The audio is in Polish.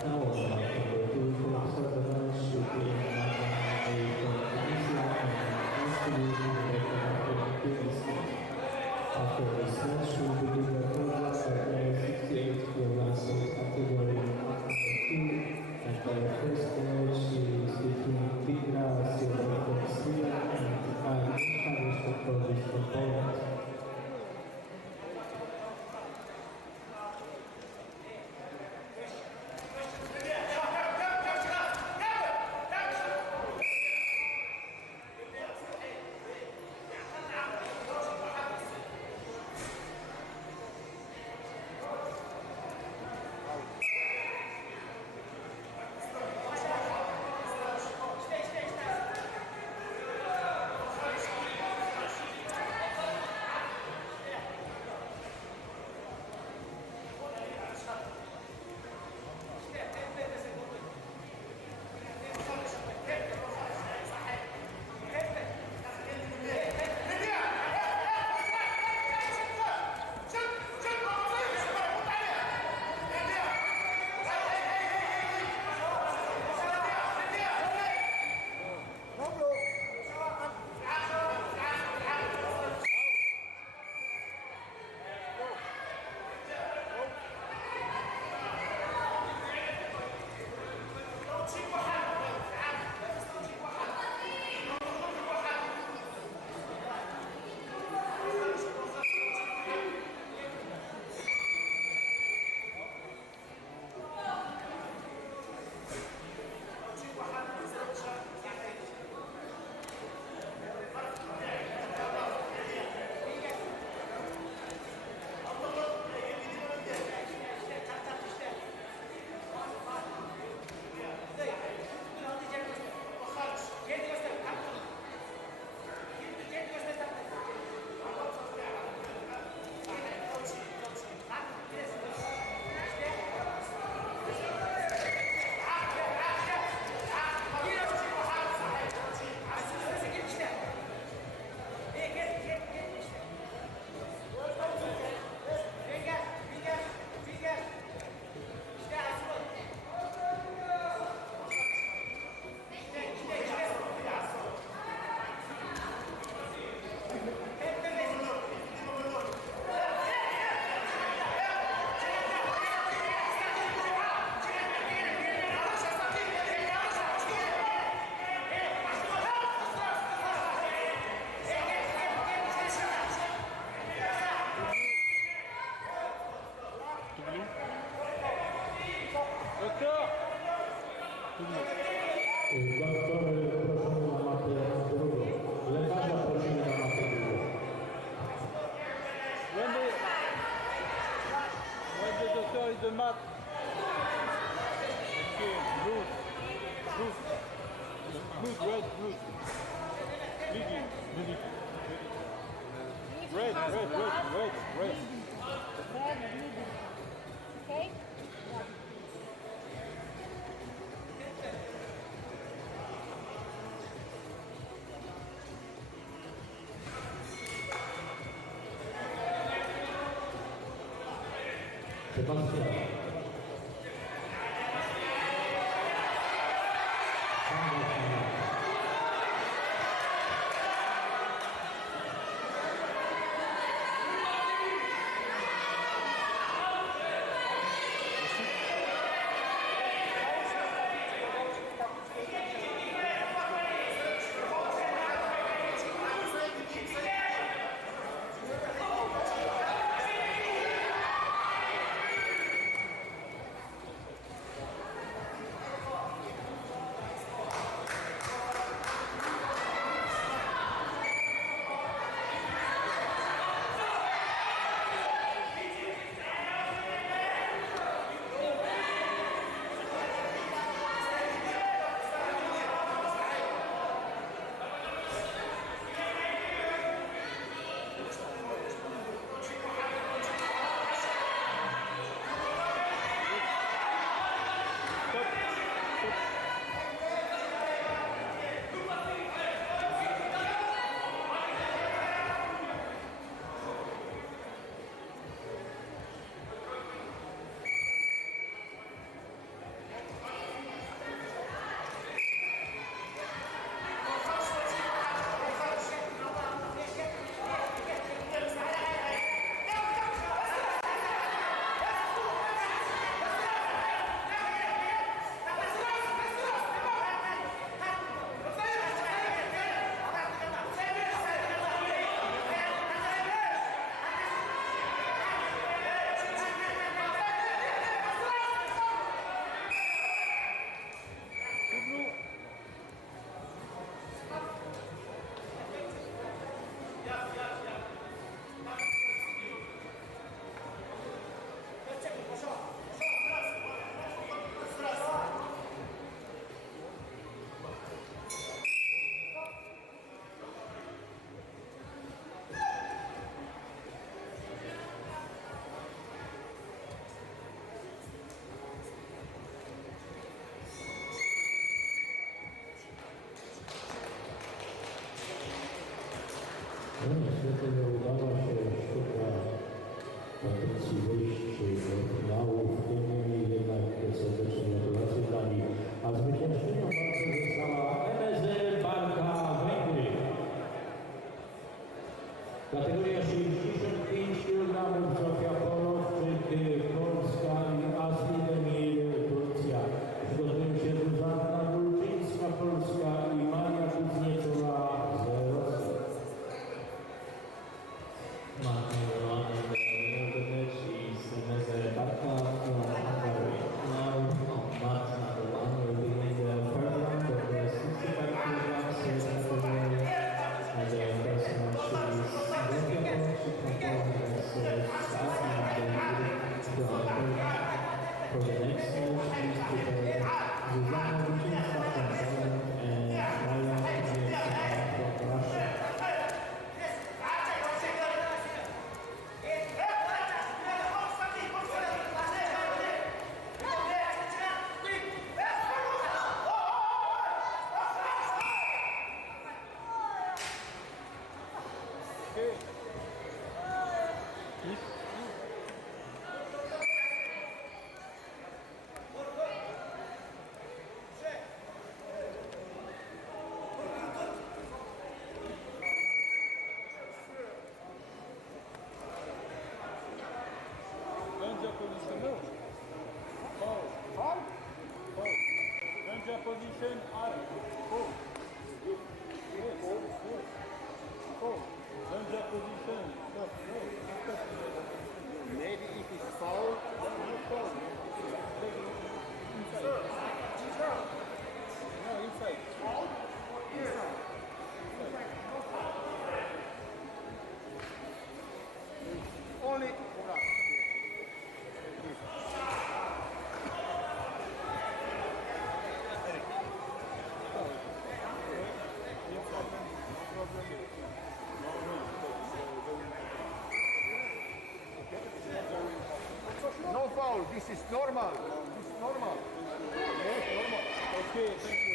那我们就是说这个是对那个After research, we begin the program at 68 classes category 1 and 2. And the first match is between Tigra Silva from Syria and Paris from Poland. De mat. Blue. Red. Red. Okay? Sebastian. No niestety nie udała się sztuka Patrycji wyjść do finału. Niemniej jednak serdeczne gratulacje dla nich. A zwyciężczynią walki została MSZ Barka Węgry. Kategoria 65 kg Zofia Polowczyk, Polska i Asli Demir, Turcja. Przygotują się Zuzanna Gulczyńska, Polska i Maria Kuzniecowa z Rosji. Martin Romanovich is MSZ Barka from Hungary. Now Martin Roman will begin the third round of the 65 kg category. And the first match is Zofia Polowczyk from Poland versus Asli Demir from Turkey. For the next match, please prepare Zuzanna Gulczyńska from Poland and Maria Kuzniecowa from Russia. Okay. Danger position, no. Foul. Foul? Foul. Danger position, out. Foul. Yes. Yes. Foul. Danger position. No. Maybe if it's foul, No foul. Inside. No, inside. only for us. No, No foul, this is normal. This is normal. Yes, normal. okay, thank you.